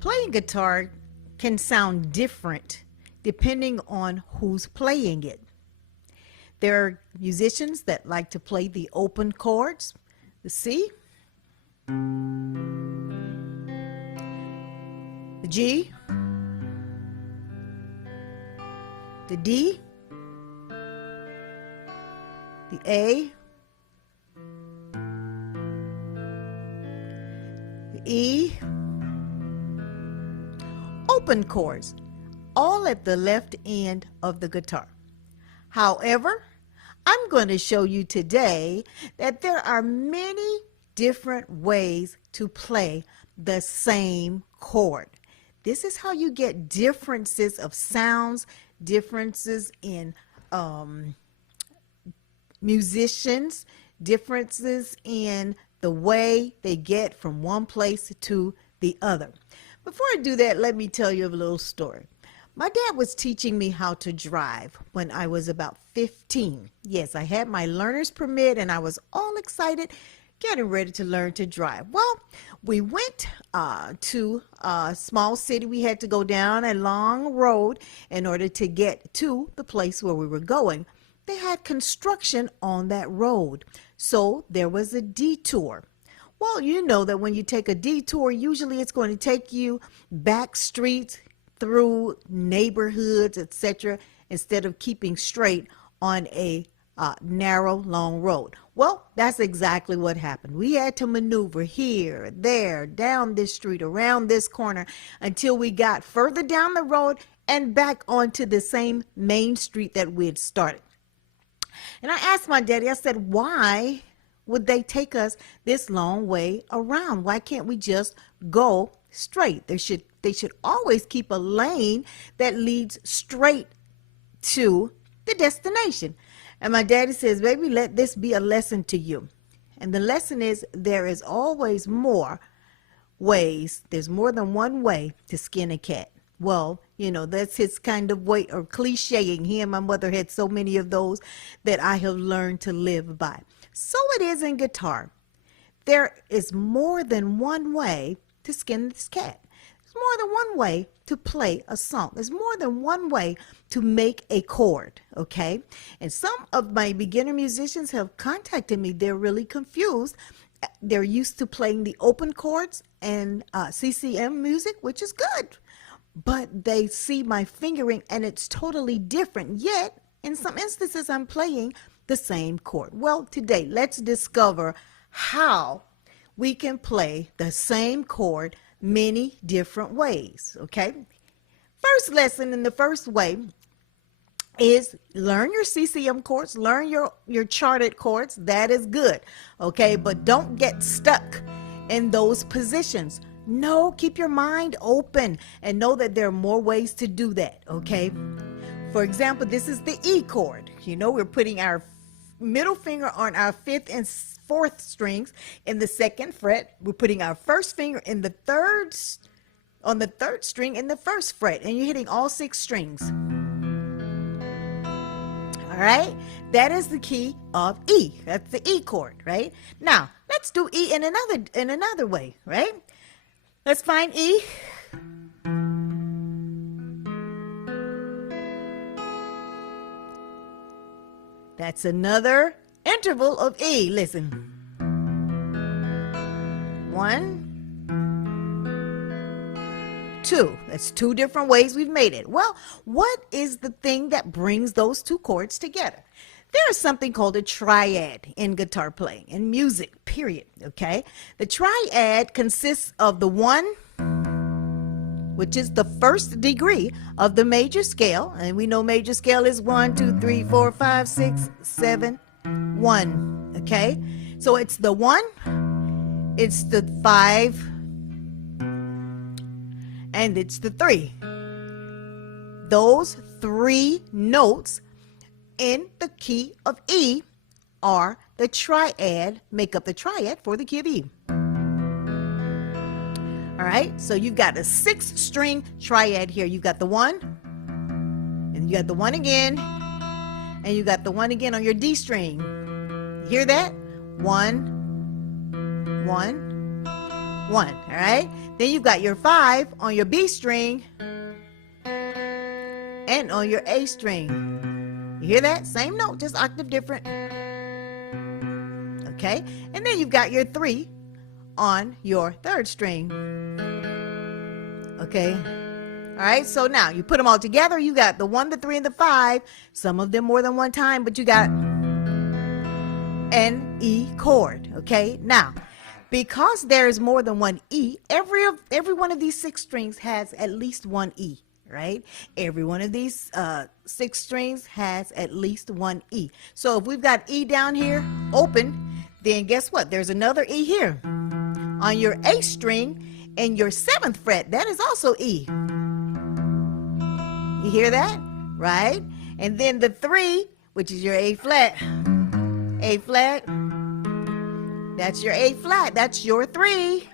Playing guitar can sound different depending on who's playing it. There are musicians that like to play the open chords, the C, the G, the D, the A, the E, open chords, all at the left end of the guitar. However, I'm going to show you today that there are many different ways to play the same chord. This is how you get differences of sounds, differences in musicians, differences in the way they get from one place to the other. Before I do that, let me tell you a little story. My dad was teaching me how to drive when I was about 15. Yes, I had my learner's permit and I was all excited, getting ready to learn to drive. Well, we went to a small city. We had to go down a long road in order to get to the place where we were going. They had construction on that road, so there was a detour. Well, you know that when you take a detour, usually it's going to take you back streets, through neighborhoods, etc., instead of keeping straight on a narrow, long road. Well, that's exactly what happened. We had to maneuver here, there, down this street, around this corner, until we got further down the road and back onto the same main street that we had started. And I asked my daddy, I said, why would they take us this long way around? Why can't we just go straight? They should always keep a lane that leads straight to the destination. And my daddy says, baby, let this be a lesson to you. And the lesson is there is always more ways. There's more than one way to skin a cat. Well, you know, that's his kind of way of clicheing. He and my mother had so many of those that I have learned to live by. So it is in guitar. There is more than one way to skin this cat. There's more than one way to play a song. There's more than one way to make a chord, okay? And some of my beginner musicians have contacted me. They're really confused. They're used to playing the open chords and CCM music, which is good. But they see my fingering and it's totally different. Yet, in some instances, I'm playing the same chord. Well, today, let's discover how we can play the same chord many different ways, okay? First lesson in the first way is learn your CCM chords, learn your charted chords. That is good, okay? But don't get stuck in those positions. No, keep your mind open and know that there are more ways to do that, okay? For example, this is the E chord. You know, we're putting our middle finger on our 5th and 4th strings in the 2nd fret. We're putting our first finger in the on the 3rd string in the 1st fret, and you're hitting all 6 strings. All right, that is the key of E. That's the E chord, right? Now let's do E in another way, right? Let's find E. That's another interval of E. Listen. 1, 2. That's 2 different ways we've made it. Well, what is the thing that brings those 2 chords together? There is something called a triad in guitar playing, in music, period, okay? The triad consists of the 1, which is the 1st degree of the major scale. And we know major scale is 1, 2, 3, 4, 5, 6, 7, 1. Okay? So it's the 1, it's the 5, and it's the 3. Those 3 notes in the key of E are the triad, make up the triad for the key of E. All right, so you've got a 6-string triad here. You've got the 1, and you got the 1 again, and you got the 1 again on your D string. You hear that? 1, 1, 1, all right? Then you've got your 5 on your B string and on your A string. You hear that? Same note, just octave different. Okay? And then you've got your 3 on your 3rd string. Okay? All right, so now you put them all together. You got the 1, the 3, and the 5. Some of them more than one time, but you got an E chord. Okay, now because there is more than one E, every one of these 6 strings has at least one E, right? Every one of these 6 strings has at least one E. So if we've got E down here open, then guess what? There's another E here. On your A string and your 7th fret, that is also E. You hear that? Right? And then the 3, which is your A flat, that's your A flat, that's your 3.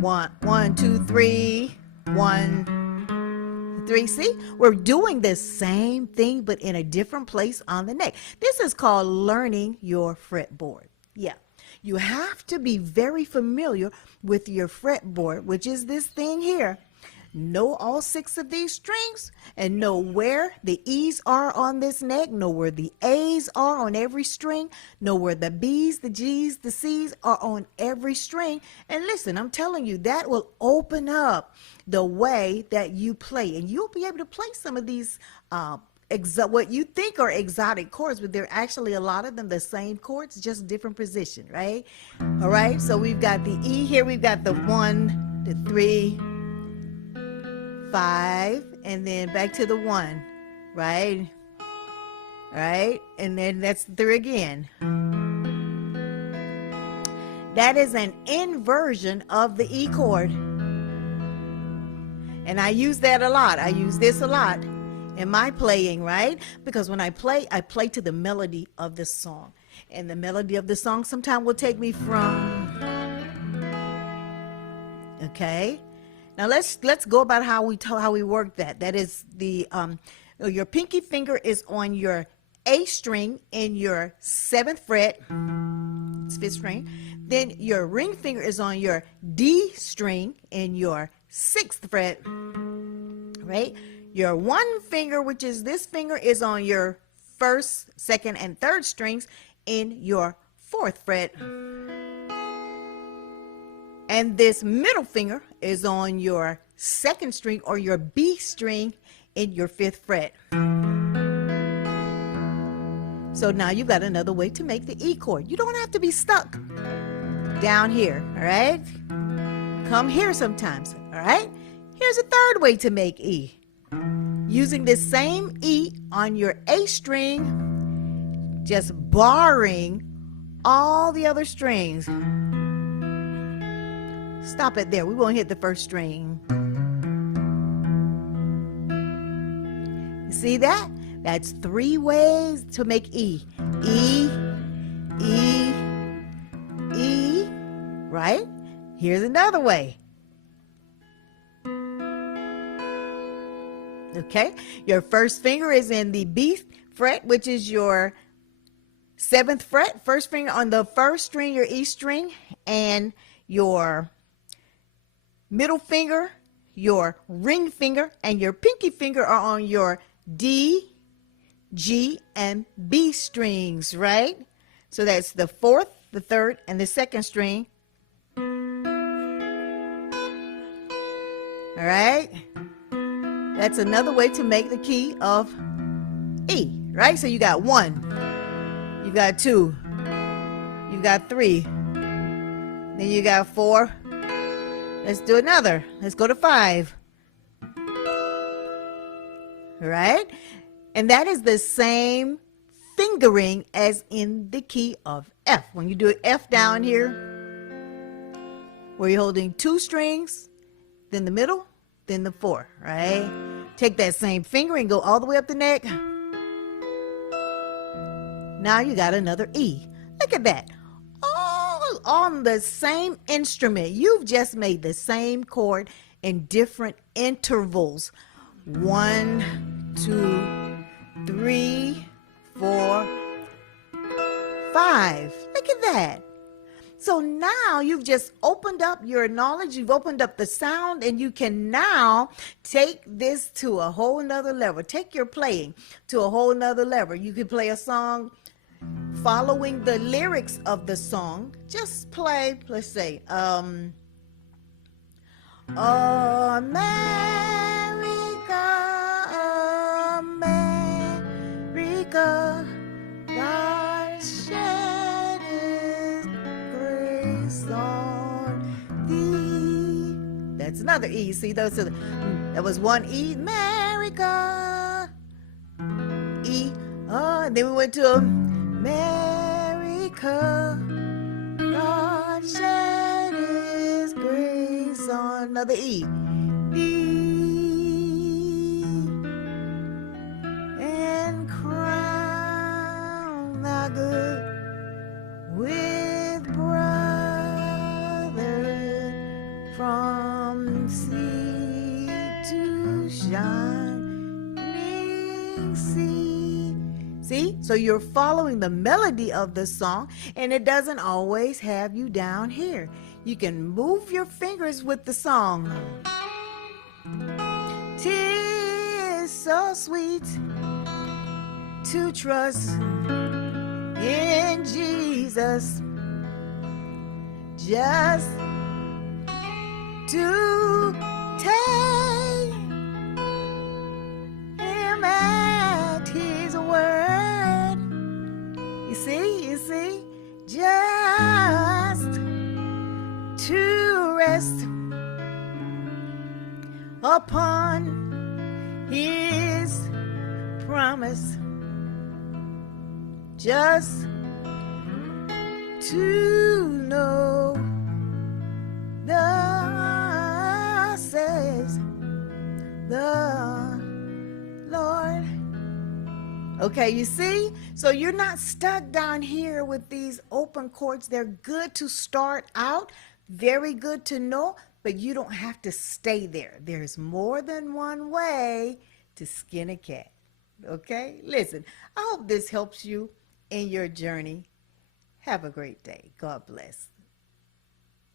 1, 2, 3, 1, 3. See, we're doing the same thing but in a different place on the neck. This is called learning your fretboard. Yeah, you have to be very familiar with your fretboard, which is this thing here. Know all 6 of these strings and know where the E's are on this neck, know where the A's are on every string, know where the B's, the G's, the C's are on every string. And listen, I'm telling you, that will open up the way that you play, and you'll be able to play some of these what you think are exotic chords, but they're actually a lot of them the same chords, just different position, right? All right, so we've got the E here, we've got the 1, the 3, 5, and then back to the 1, right? All right, and then that's 3 again. That is an inversion of the E chord. And I use that a lot. I use this a lot in my playing, right? Because when I play to the melody of the song. And the melody of the song sometimes will take me from, okay? Now let's go about how we work that. That is the your pinky finger is on your A string in your 7th fret, it's 5th string. Then your ring finger is on your D string in your 6th fret, right? Your 1 finger, which is this finger, is on your 1st, 2nd, and 3rd strings in your 4th fret. And this middle finger is on your 2nd string or your B string in your 5th fret. So now you've got another way to make the E chord. You don't have to be stuck down here, all right? Come here sometimes, all right? Here's a 3rd way to make E. Using the same E on your A string, just barring all the other strings. Stop it there. We won't hit the 1st string. You see that? That's 3 ways to make E. E, E, E, right? Here's another way. Okay, your 1st finger is in the B fret, which is your 7th fret. 1st finger on the 1st string, your E string, and your middle finger, your ring finger, and your pinky finger are on your D, G, and B strings, right? So that's the 4th, the 3rd, and the 2nd string. All right? That's another way to make the key of E, right? So you got 1, you got 2, you got 3, then you got 4. Let's do another. Let's go to 5. All right? And that is the same fingering as in the key of F. When you do F down here, where you're holding 2 strings, then the middle, then the 4, right? Take that same finger and go all the way up the neck. Now you got another E. Look at that. All on the same instrument. You've just made the same chord in different intervals. 1, 2, 3, 4, 5. Look at that. So now you've just opened up your knowledge, you've opened up the sound, and you can now take this to a whole nother level. Take your playing to a whole nother level. You can play a song following the lyrics of the song. Just play, let's say, America, America, God shed his grace on thee. That's another E. See, those are that was one E. America, E. And then we went to America, God shed his grace on another E. Thee, and crown thy good with brother from sea to shining sea. See? So you're following the melody of the song, and it doesn't always have you down here. You can move your fingers with the song. 'Tis so sweet to trust in Jesus, just to take him at his word. You see, just to rest upon his promise, just to know thus says the Lord. Okay, you see? So you're not stuck down here with these open chords. They're good to start out, very good to know, but you don't have to stay there. There's more than one way to skin a cat. Okay? Listen, I hope this helps you in your journey. Have a great day. God bless.